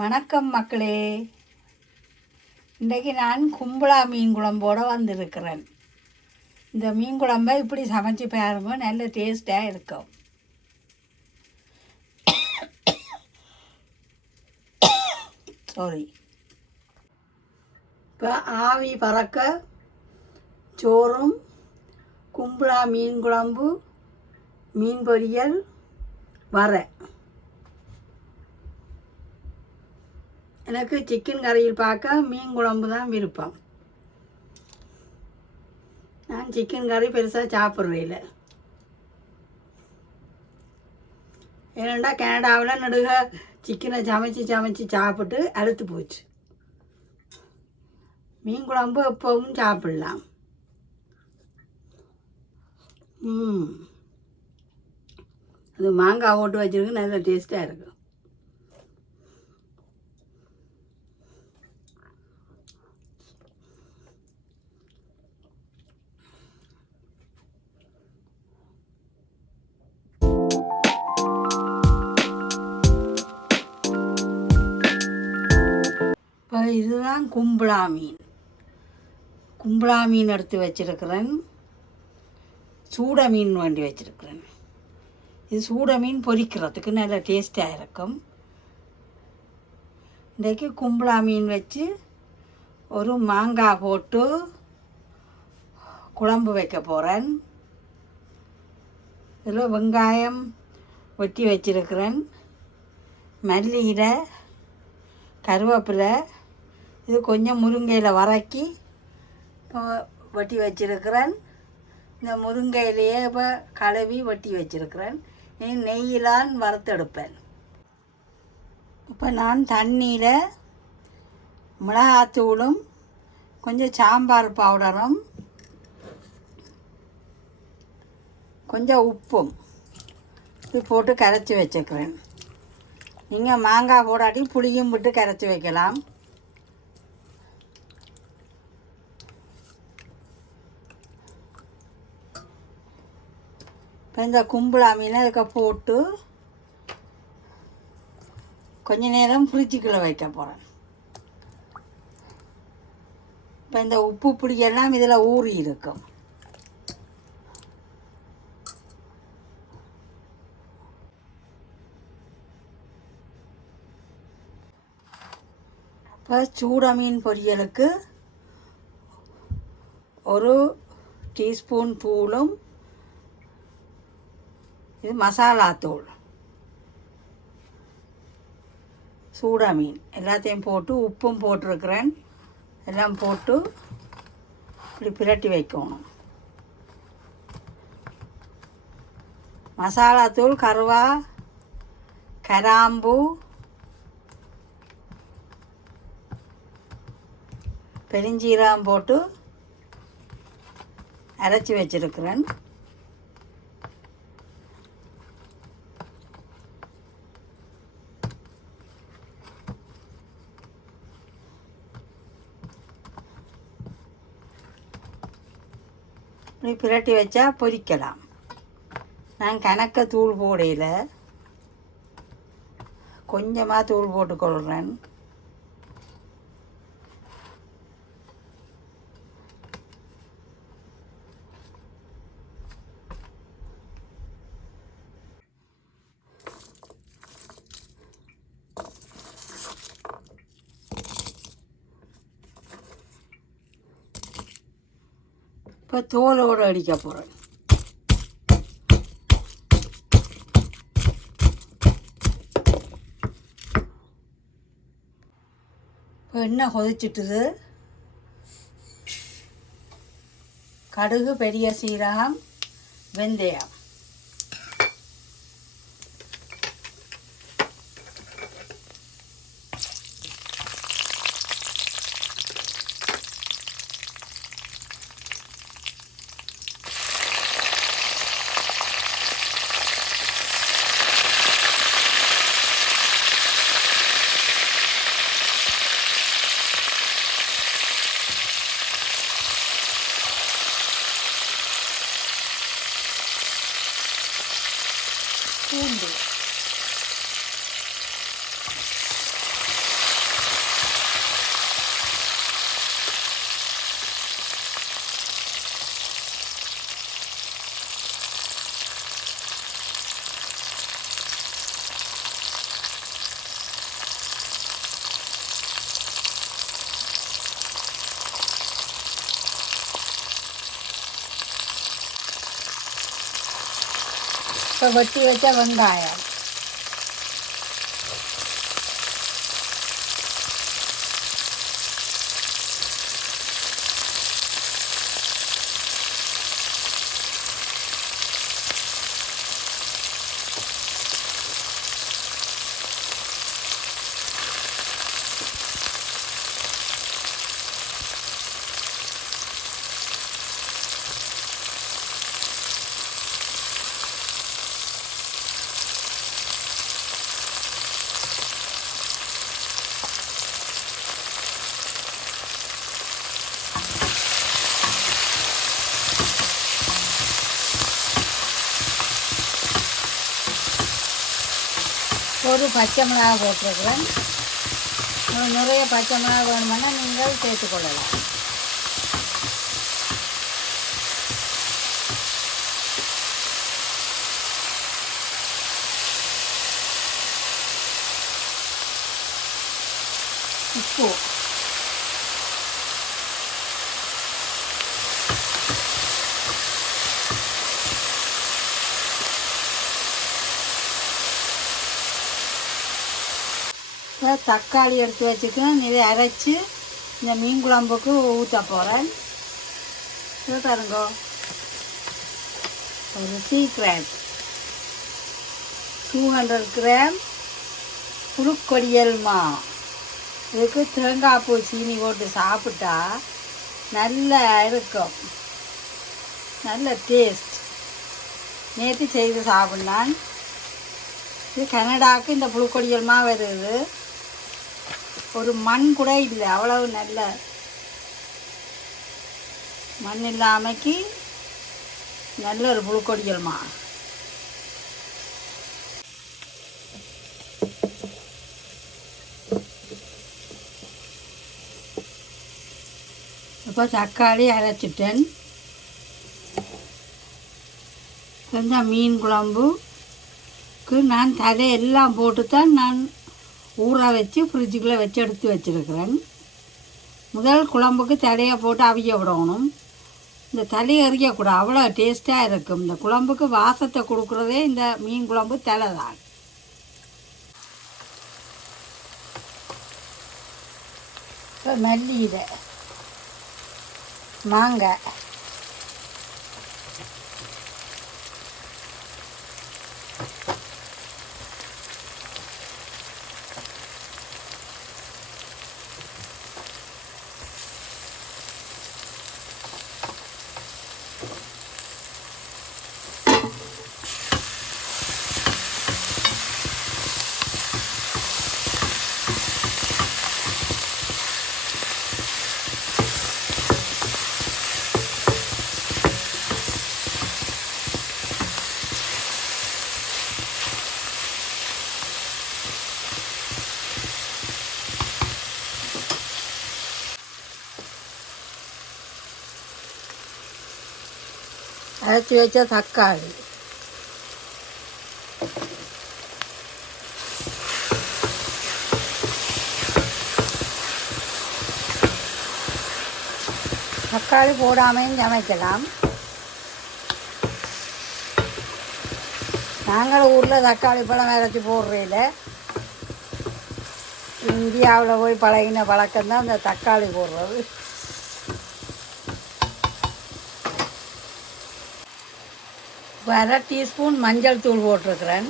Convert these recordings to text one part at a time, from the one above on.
வணக்கம் மக்களே. இன்றைக்கு நான் கும்பலா மீன் குழம்போடு வந்திருக்கிறேன். இந்த மீன் குழம்பை இப்படி சமைச்சு பாருங்க நல்ல டேஸ்ட்டாக இருக்கும். சாரி இப்போ ஆவி பறக்க சோறும் கும்பலா மீன் குழம்பு மீன் பொரியல் வரை எனக்கு சிக்கன் கறியில் பார்க்க மீன் குழம்பு தான் விருப்பம். நான் சிக்கன் கறி பெருசாக சாப்பிட்றதில்ல ஏன்னாண்டா கனடாவில் நடுக சிக்கனை சமைச்சு சமைச்சு சாப்பிட்டு அழுத்து போச்சு. மீன் குழம்பு எப்பவும் சாப்பிடலாம். ம். அது மாங்காய் ஓட்டு வச்சிருக்கு நல்ல டேஸ்ட்டாக இருக்கும் இதுதான் கும்பலா மீன். கும்பலா மீன் எடுத்து வச்சிருக்கிறேன். சூட மீன் வேண்டி வச்சுருக்கிறேன். இது சூட மீன் பொரிக்கிறதுக்கு நல்ல டேஸ்ட்டாக இருக்கும். இன்றைக்கு கும்பலா மீன் வச்சு ஒரு மாங்காய் போட்டு குழம்பு வைக்க போகிறேன் இதில் வெங்காயம் வெட்டி வச்சிருக்கிறேன். மல்லியில் கருவேப்பிலை இது கொஞ்சம் முருங்கையில் வரக்கி வட்டி வச்சிருக்கிறேன். இந்த முருங்கையிலேயே இப்போ கழுவி வெட்டி வச்சிருக்கிறேன். இனி நெய்யிலான் வறுத்தெடுப்பேன். இப்போ நான் தண்ணியில் மிளகாத்தூளும் கொஞ்சம் சாம்பார் பவுடரும் கொஞ்சம் உப்பும் இது போட்டு கரைச்சி வச்சுக்கிறேன். நீங்கள் மாங்காய் போடாட்டி புளியும் விட்டு கரைச்சி வைக்கலாம். இந்த கும்பலா மீனை அதுக்கு போட்டு கொஞ்ச நேரம் ஃப்ரிட்ஜுக்குள்ளே வைக்க போகிறேன் இப்போ இந்த உப்பு பிடிக்கெல்லாம் இதில் ஊறி இருக்கும். இப்போ சூட மீன் பொரியலுக்கு ஒரு டீஸ்பூன் தூளும் இது மசாலா தூள் சூடா மீன். எல்லாத்தையும் போட்டு உப்பும் போட்டிருக்கிறேன். எல்லாம் போட்டு இப்படி பிரட்டி வைக்கணும். மசாலா தூள் கருவா கராம்பு பெருஞ்சீரகம் போட்டு அரைச்சி வச்சிருக்கிறேன். இப்படி பிரட்டி வச்சா பொரிக்கலாம் நான் கணக்க தூள் போடையில் கொஞ்சமாக தூள் போட்டுக்கொள்கிறேன் இப்போ தோலோடு அடிக்க போகிறேன் இப்போ எண்ணெய் கொதிச்சிட்டுது? கடுகு பெரிய சீரகம் வெந்தயம். இப்போ வெட்டி வச்ச வெங்காயம் ஒரு பச்சை மிளகா போட்டிருக்கிறேன் நிறைய பச்சை மிளகா வேணுமென்னா நீங்கள் சேர்த்துக்கொள்ளலாம் உப்பு இப்போ தக்காளி எடுத்து வச்சுக்கணும் இதை அரைச்சி இந்த மீன் குழம்புக்கு ஊற்ற போகிறேன் இது பாருங்க. ஒரு சீக்ரெட் டூ ஹண்ட்ரட் கிராம் புழுக்கொடியல் மா. இதுக்கு தேங்காய் பூ சீனி போட்டு சாப்பிட்டா நல்லா இருக்கும். நல்ல டேஸ்ட் நேற்று செய்து சாப்பிட்லான் இது கனடாவுக்கு இந்த புழுக்கொடியல் மா வருது. ஒரு மண் கூட இல்லை அவ்வளவு நல்ல மண் இல்லாமைக்கு நல்ல ஒரு புழுக்கொடிகள்மா. இப்போ தக்காளி அரைச்சிட்டேன். கொஞ்சம் மீன் குழம்புக்கு நான் தலை எல்லாம் போட்டு தான் நான் ஊற வச்சு ஃப்ரிட்ஜுக்குள்ளே வச்சு எடுத்து வச்சுருக்கிறேன். முதல் குழம்புக்கு தலையை போட்டு அவிய விடணும். இந்த தலையை எறியக்கூடாது அவ்வளோ டேஸ்ட்டாக இருக்கும். இந்த குழம்புக்கு வாசத்தை கொடுக்குறதே இந்த மீன் குழம்பு தலை தான். இப்போ மல்லியில் மாங்காய். அரைச்சி வச்ச தக்காளி. தக்காளி போடாமையும் சமைக்கலாம். நாங்கள் ஊரில் தக்காளி பழம் அரைச்சி போடுறதில்ல இந்தியாவில் போய் பழகின பழக்கம்தான் இந்த தக்காளி போடுறது. இப்போ அரை டீஸ்பூன் மஞ்சள் தூள் போட்டிருக்கிறேன்.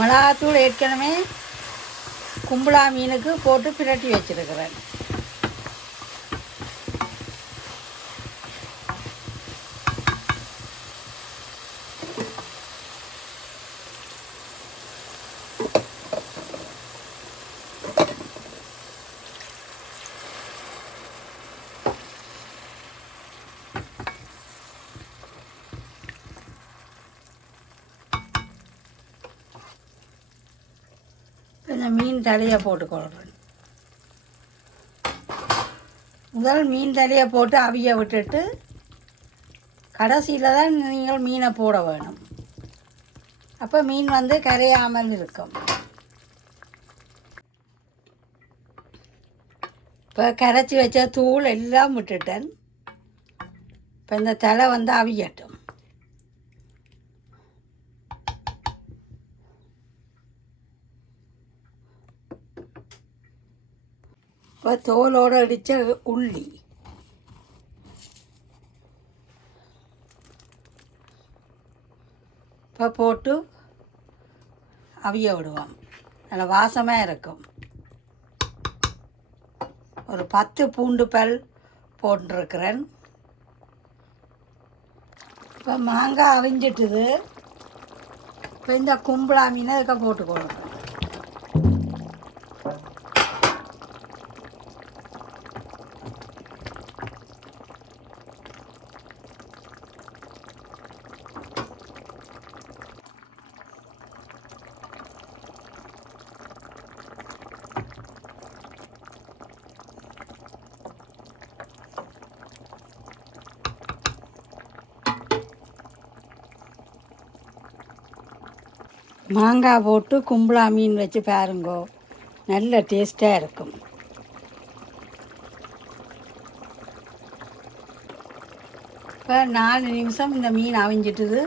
மிளகாத்தூள் ஏற்கனவே கும்பலா மீனுக்கு போட்டு பிரட்டி வச்சிருக்கிறேன். மீன் தலையை போட்டு கொள்றேன் முதல் மீன் தலையை போட்டு அவிய விட்டுட்டு கடைசியில் தான் நீங்கள் மீனை போட வேணும். அப்போ மீன் வந்து கரையாமல் இருக்கும். இப்போ கரைச்சி வச்ச தூள் எல்லாம் விட்டுட்டேன். இப்போ இந்த தலை வந்து அவியட்டும். இப்போ தோலோடு அடித்த உள்ளி. இப்போ போட்டு அவிய விடுவோம். நல்ல வாசமாக இருக்கும். ஒரு பத்து பூண்டு பல் போட்டிருக்கிறேன். இப்போ மாங்காய் அவிஞ்சிட்டுது. இப்போ இந்த கும்பலா மீனை இதுக்க போட்டு கொடுக்குறேன். மாங்காய் போட்டு கும்பலா மீன் வச்சு பாருங்கோ. நல்ல டேஸ்ட்டாக இருக்கும். இப்போ நாலு நிமிஷம் இந்த மீன் அவிஞ்சிட்டுது.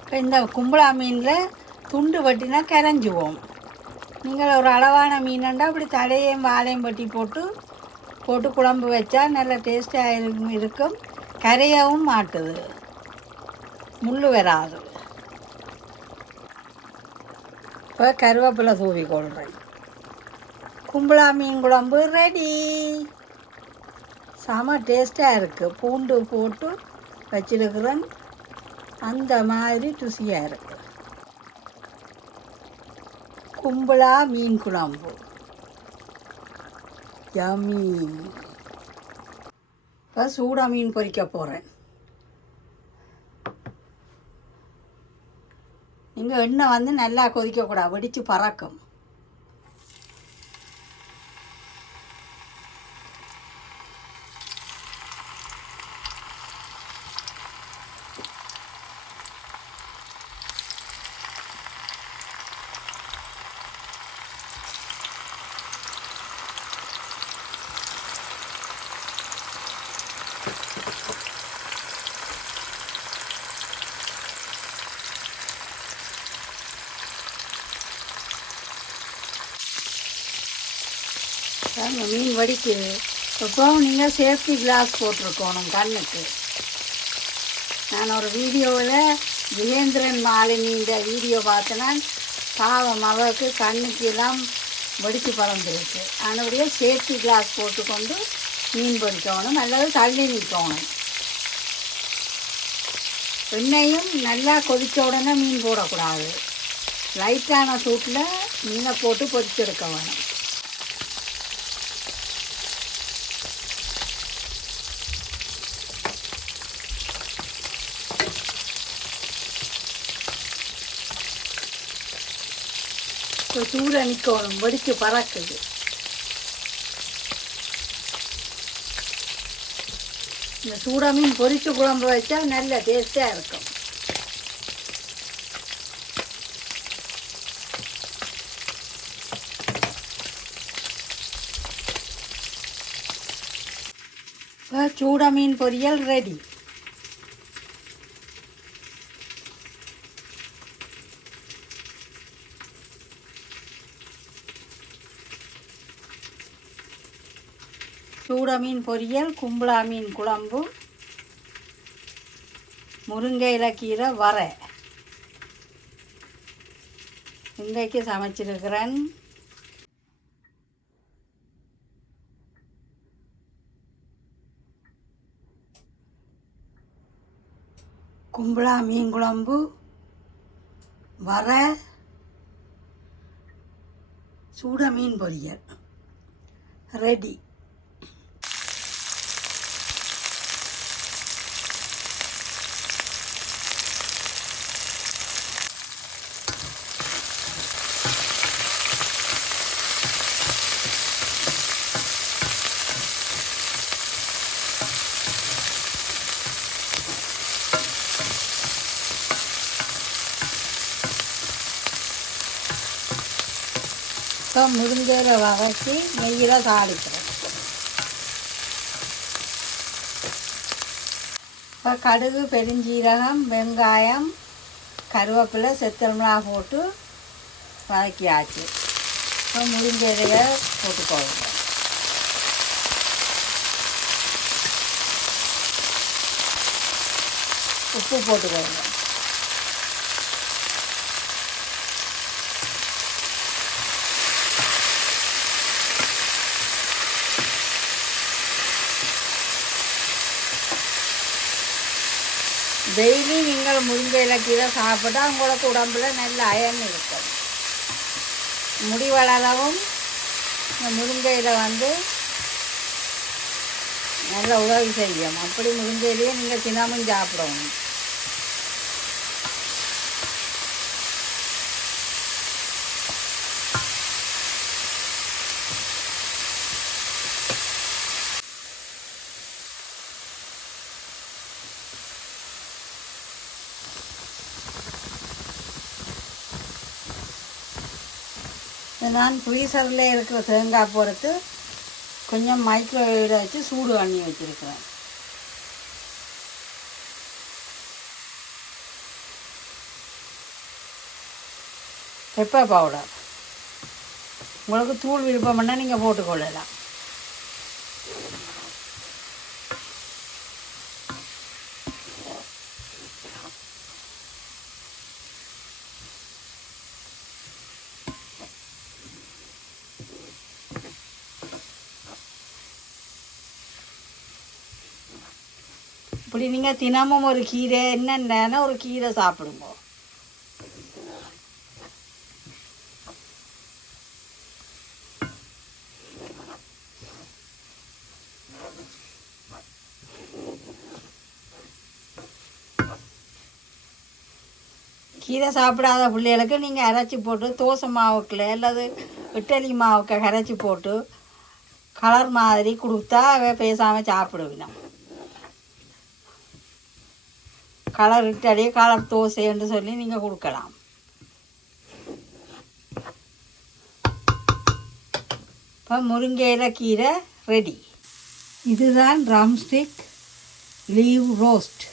இப்போ இந்த கும்பலா மீனில் துண்டு வட்டினா கரைஞ்சுவோம். நீங்கள் ஒரு அளவான மீனண்டா அப்படி தலையும் வாழையும் பட்டி போட்டு போட்டு குழம்பு வச்சா நல்ல டேஸ்ட்டாக இருக்கும் இருக்கும். கரையவும் மாட்டுது. முள் வராது. இப்போ கருவேப்பிலை தூவி கொள்கிறேன் கும்பலா மீன் குழம்பு ரெடி செம டேஸ்ட்டாக இருக்குது பூண்டு போட்டு வச்சிருக்கிறேன். அந்த மாதிரி ருசியாக இருக்குது கும்பலா மீன் குழம்பு. யம்மி. இப்போ சூடாக மீன் பொறிக்க போகிறேன் நீங்கள் எண்ணெய் வந்து நல்லா கொதிக்கக்கூடாது வெடித்து பறக்கும். பாருங்க, மீன் வடிக்குது. இப்போ நீங்கள் சேஃப்டி கிளாஸ் போட்டிருக்கணும் கண்ணுக்கு. நான் ஒரு வீடியோவில் ஜெகேந்திரன் மாலினின்ற வீடியோ பார்த்தேன்னா பாவம் அவருக்கு கண்ணுக்கு எல்லாம் வெடிச்சு பறந்துருக்கு. அதனுடைய சேஃப்டி கிளாஸ் போட்டுக்கொண்டு மீன் பிடிக்கணும் அல்லது தள்ளி நிற்கணும். எண்ணெயும் நல்லா கொதித்த உடனே மீன் போடக்கூடாது. லைட்டான சூட்டில் மீனை போட்டு பொறிச்செடுக்க வேணும். இப்போ சூட நிற்கணும் வெடிச்சு பறக்குது. இந்த சூடா மீன் பொரிச்சு குழம்பு வச்சா நல்ல டேஸ்டாக இருக்கும். சூடா மீன் பொரியல் ரெடி சூட மீன் பொரியல் கும்பலா மீன் குழம்பு முருங்கையில கீரை வரை இன்றைக்கு சமைச்சிருக்கிறேன். கும்பலா மீன் குழம்பு வரை சூட மீன் பொரியல். ரெடி. இப்போ முருங்கையில் வதக்கி நெய்யில் தாளிக்கிறேன் இப்போ கடுகு பெருஞ்சீரகம் வெங்காயம் கருவேப்பிலை செத்தல் போட்டு போட்டு வதக்கியாச்சு. இப்போ முருங்கையில போட்டு போடுறோம் உப்பு போட்டுக்கோங்க டெய்லி நீங்கள் முருங்கையில் கீரை சாப்பிட்டா உங்களுக்கு உடம்புல நல்ல அயன் இருக்கும். முடி வளரவும் இந்த முருங்கையில் வந்து நல்ல உதவி செய்யும். அப்படி முருங்கையிலேயே நீங்கள் தினமும் சாப்பிடணும். நான் ஃப்ரீசரில் இருக்கிற தேங்காய் பொறுத்து கொஞ்சம் மைக்ரோவேவில் வச்சு சூடு பண்ணி வச்சுருக்கிறேன். பெப்பர் பவுடர் உங்களுக்கு தூள் விருப்பம்னா நீங்கள் போட்டுக்கொள்ளலாம். இப்படி நீங்கள் தினமும் ஒரு கீரை என்னென்ன ஒரு கீரை சாப்பிடுங்க. கீரை சாப்பிடாத பிள்ளைகளுக்கு நீங்கள் அரைச்சி போட்டு தோசை மாவுக்கில் அல்லது இட்டலி மாவுக்கு அரைச்சி போட்டு கலர் மாதிரி கொடுத்தா பேசாமல் சாப்பிடுவினா கலர் இட்டலி கலர் என்று சொல்லி நீங்கள் கொடுக்கலாம். இப்போ முருங்கையில கீரை ரெடி இதுதான் ட்ரம்ஸ்டிக் லீவ் ரோஸ்ட்